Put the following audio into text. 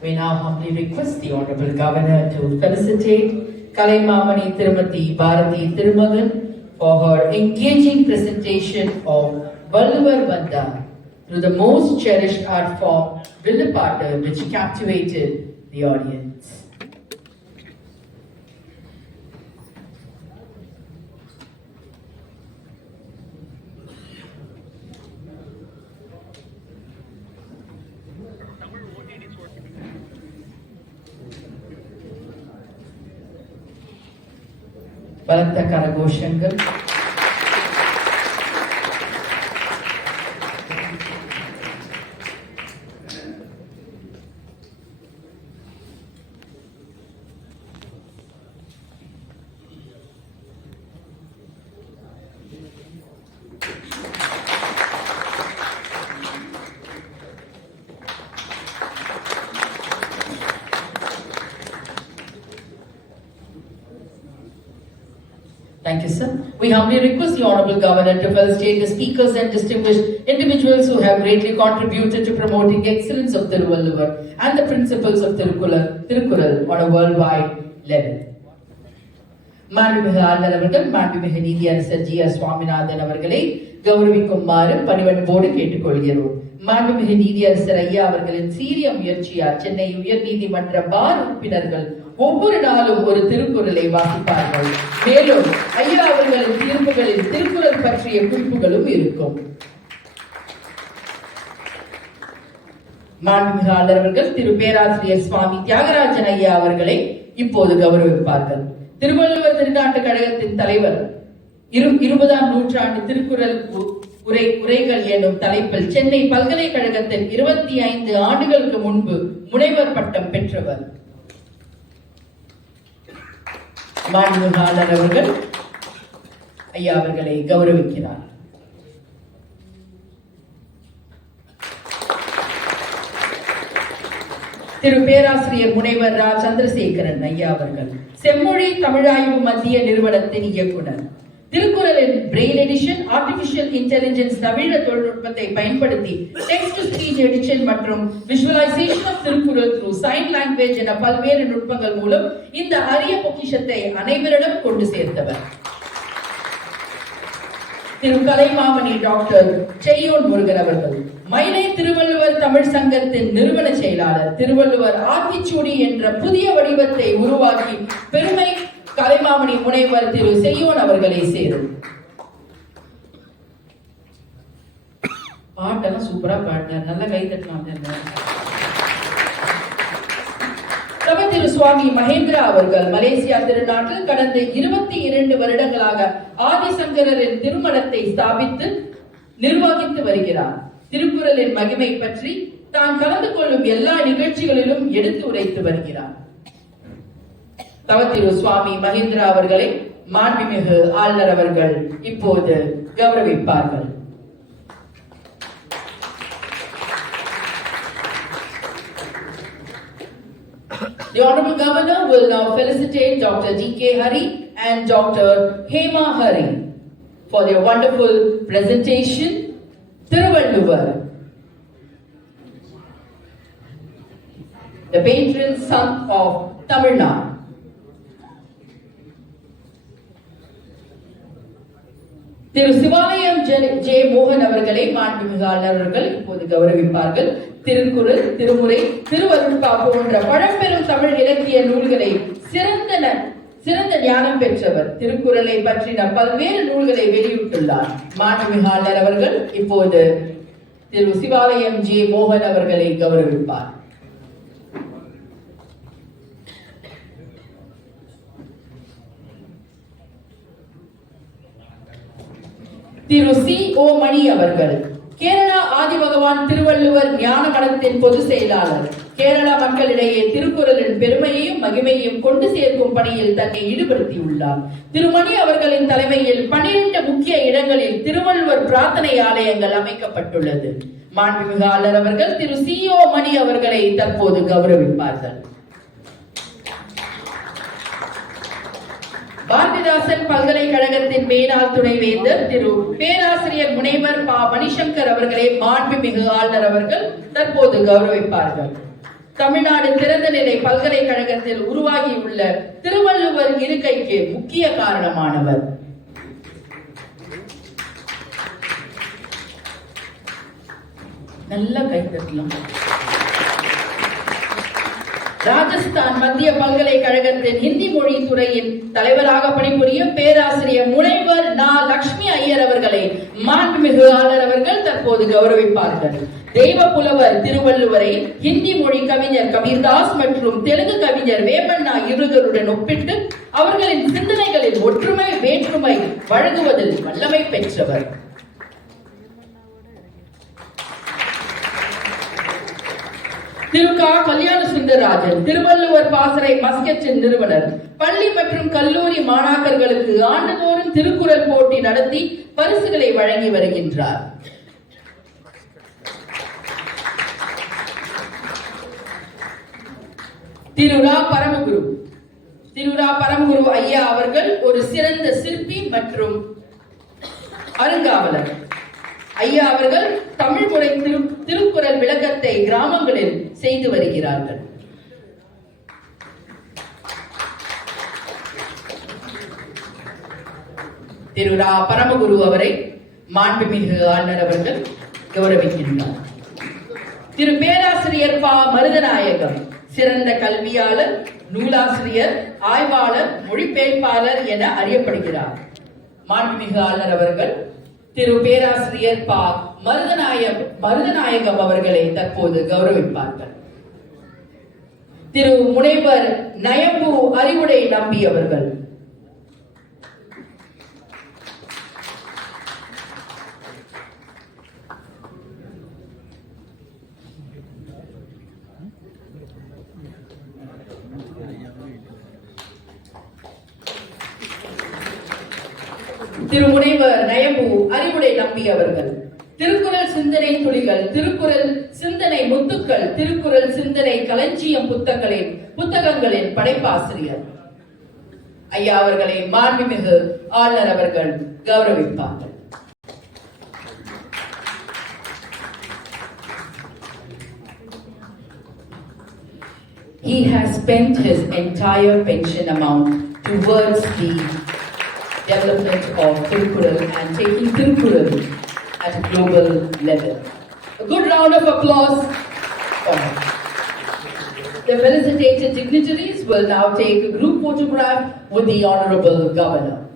We now humbly request the Honorable Governor to felicitate Kalaimamani Tirumati Bharati Thirumagan for her engaging presentation of Valluvar Vandam through the most cherished art form, Villupaattu, which captivated the audience. பலத்த கரகோஷங்கள். Thank you, sir. We humbly request the Honorable Governor to felicitate the speakers and distinguished individuals who have greatly contributed to promoting excellence of Thiruvalluvar and the principles of Thirukkural on a worldwide level. மாண்புமிகு ஆளுநர் அவர்கள் மாண்புமிகு நீதியரசர் G.R. Swaminathan அவர்களை கௌரவிக்குமாறு பணிவன்போடு கேட்டுக்கொள்கிறோம். மாண்புமிகு நீதியரசர் ஐயா அவர்களின் சீரிய முயற்சியால் சென்னை உயர் நீதிமன்ற பார் உறுப்பினர்கள் ஒவ்வொரு நாளும் ஒரு திருக்குறளை வாசிப்பார்கள். மேலும் ஐயா அவர்களின் தீர்ப்புகளில் திருக்குறள் பற்றிய குறிப்புகளும் இருக்கும். மாண்புமிகு ஆளுநர் அவர்கள் திரு பேராசிரியர் சுவாமி தியாகராஜன் ஐயா அவர்களை இப்போது கௌரவிப்பார்கள். திருவள்ளுவர் திருநாட்டு கழகத்தின் தலைவர் 20ஆம் நூற்றாண்டு திருக்குறள் உரைகள் எனும் தலைப்பில் சென்னை பல்கலைக்கழகத்தில் 25 ஆண்டுகளுக்கு முன்பு முனைவர் பட்டம் பெற்றவர். மாண்புமிகு ஆளுநர் அவர்கள் ஐயா அவர்களை கௌரவிக்கிறார். திரு பேராசிரியர் முனைவர் ரா சந்திரசேகரன் ஐயா அவர்கள் செம்மொழி தமிழாய்வு மத்திய நிறுவனத்தின் இயக்குனர். திருக்குறளின் பிரெயில் எடிஷன், ஆர்டிபிஷியல் இன்டெலிஜென்ஸ் நவீன தொழில்நுட்பத்தை பயன்படுத்தி டெக்ஸ்ட் டு ஸ்பீச் எடிஷன் மற்றும் visualisation of Thirukkural through sign language என பல்வேறு நுட்பங்கள் மூலம் இந்த அரிய பொக்கிஷத்தை அனைவரிடம் கொண்டு சேர்த்தவர். திரு கலைமாமணி டாக்டர் செய்யோன் முருகன் அவர்கள் மயிலை திருவள்ளுவர் தமிழ் சங்கத்தின் நிறுவன செயலாளர். திருவள்ளுவர் ஆத்திச்சூடி என்ற புதிய வடிவத்தை உருவாக்கி பெருமை கலைமாமணி முனைவர் திரு செய்யோன் அவர்களை சேரும். பாட்டெல்லாம் சூப்பரா பாடினார், நல்ல கை தட்டலாம். திரு சுவாமி மகேந்திரா அவர்கள் மலேசியா திருநாட்டில் கடந்த 22 வருடங்களாக ஆதிசங்கரரின் திருமணத்தை ஸ்தாபித்து நிர்வகித்து வருகிறார். திருக்குறளின் மகிமை பற்றி தான் கலந்து கொள்ளும் எல்லா நிகழ்ச்சிகளிலும் எடுத்து உரைத்து வருகிறார். திரு சுவாமி மகேந்திரா அவர்களை மாண்புமிகு ஆளுநர் அவர்கள் இப்போது கௌரவிப்பார்கள். The Honorable Governor will now felicitate Dr. D.K. Hari and Dr. Hema Hari for their wonderful presentation. Thiruvalluvar, the patron saint of Tamil Nadu. திரு சிவாலயம் ஜே மோகன் அவர்களை மாண்புமிகு ஆளுநர் அவர்கள் இப்போது கௌரவிப்பார்கள். திருக்குறள், திருமுறை, திருவருட்பா போன்ற பழம்பெரும் தமிழ் இலக்கிய நூல்களை சிறந்த ஞானம் பெற்றவர். திருக்குறளை பற்றின பல்வேறு நூல்களை வெளியிட்டுள்ளார். மாண்புமிகு ஆளுநர் அவர்கள் இப்போது திரு சிவாலயம் ஜே மோகன் அவர்களை கௌரவிப்பார். திரு C.O. மணி அவர்கள் கேரளா ஆதிபகவான் திருவள்ளுவர் ஞான மடத்தின் பொதுச் செயலாளர். கேரளா மக்களிடையே திருக்குறளின் பெருமையையும் மகிமையையும் கொண்டு சேர்க்கும் பணியில் தன்னை ஈடுபடுத்தியுள்ளார். திருமணி அவர்களின் தலைமையில் 12 முக்கிய இடங்களில் திருவள்ளுவர் பிரார்த்தனை ஆலயங்கள் அமைக்கப்பட்டுள்ளது. மாண்புமிகு ஆளுநர் அவர்கள் திரு C.O. மணி அவர்களை தற்போது கௌரவிப்பார்கள். பாரதிதாசன் பல்கலைக்கழகத்தின் மேலாள் துணைவேந்தர் திரு பேராசிரியர் முனைவர் பா. மணிசங்கர் அவர்களை மாண்புமிகு ஆளுநர் அவர்கள் தற்போது கௌரவிப்பார்கள். தமிழ்நாடு திறந்தநிலை பல்கலைக்கழகத்தில் உருவாகியுள்ள திருவள்ளுவர் இருக்கைக்கு முக்கிய காரணமானவர். நல்ல கைத்தட்டலாம். ராஜஸ்தான் மத்திய பல்கலைக்கழகத்தின் ஹிந்தி மொழி துறையின் தலைவராக பணிபுரியும் பேராசிரியர் முனைவர் நா. லட்சுமி ஐயர் அவர்களை மாண்புமிகு ஆளுநர் அவர்கள் தற்போது கௌரவிப்பார்கள். தெய்வ புலவர் திருவள்ளுவரை ஹிந்தி மொழி கவிஞர் கபீர்தாஸ் மற்றும் தெலுங்கு கவிஞர் வேமண்ணா இவர்களுடன் ஒப்பிட்டு அவர்களின் சிந்தனைகளில் ஒற்றுமை வேற்றுமை வழங்குவதில் வல்லமை பெற்றவர். திரு க. கல்யாண சுந்தரராஜன் திருவள்ளுவர் பாசறை மஸ்கெட்டின் நிறுவனர். பள்ளி மற்றும் கல்லூரி மாணாக்கர்களுக்கு ஆண்டுதோறும் திருக்குறள் போட்டி நடத்தி பரிசுகளை வழங்கி வருகின்றார். திரு ரா. பரமகுரு ஐயா அவர்கள் ஒரு சிறந்த சிற்பி மற்றும் அருங்காவலர். ஐயா அவர்கள் தமிழ் முறை திருக்குறள் விளக்கத்தை கிராமங்களில் செய்து வருகிறார்கள். திரு ரா. பரமகுரு அவரை மாண்புமிகு ஆளுநர் அவர்கள் கௌரவிக்கின்றார். திரு பேராசிரியர் ப. மருதநாயகம் சிறந்த கல்வியாளர், நூலாசிரியர், ஆய்வாளர், மொழிபெயர்ப்பாளர் என அறியப்படுகிறார். மாண்புமிகு ஆளுநர் அவர்கள் திரு பேராசிரியர் ப. மருதநாயகம் அவர்களை தற்போது கௌரவிப்பார்கள். திரு முனைவர் நயம்பு அறிவுடை நம்பி அவர்கள். திரு முனைவர் நயம்பு அறிவுடை நம்பி அவர்கள். திருக்குறள் சிந்தனை துளிகள், திருக்குறள் சிந்தனை முத்துக்கள், திருக்குறள் சிந்தனை களஞ்சியம் புத்தகங்களின் படைப்பாசிரியர். ஐயா அவர்களை மாண்புமிகு ஆளுநர் அவர்கள் கௌரவிப்பார்கள். He has spent his entire pension amount towards the development of Tirukkural and taking Tirukkural at a global level. A good round of applause for him. The felicitated dignitaries will now take a group photograph with the Honorable Governor.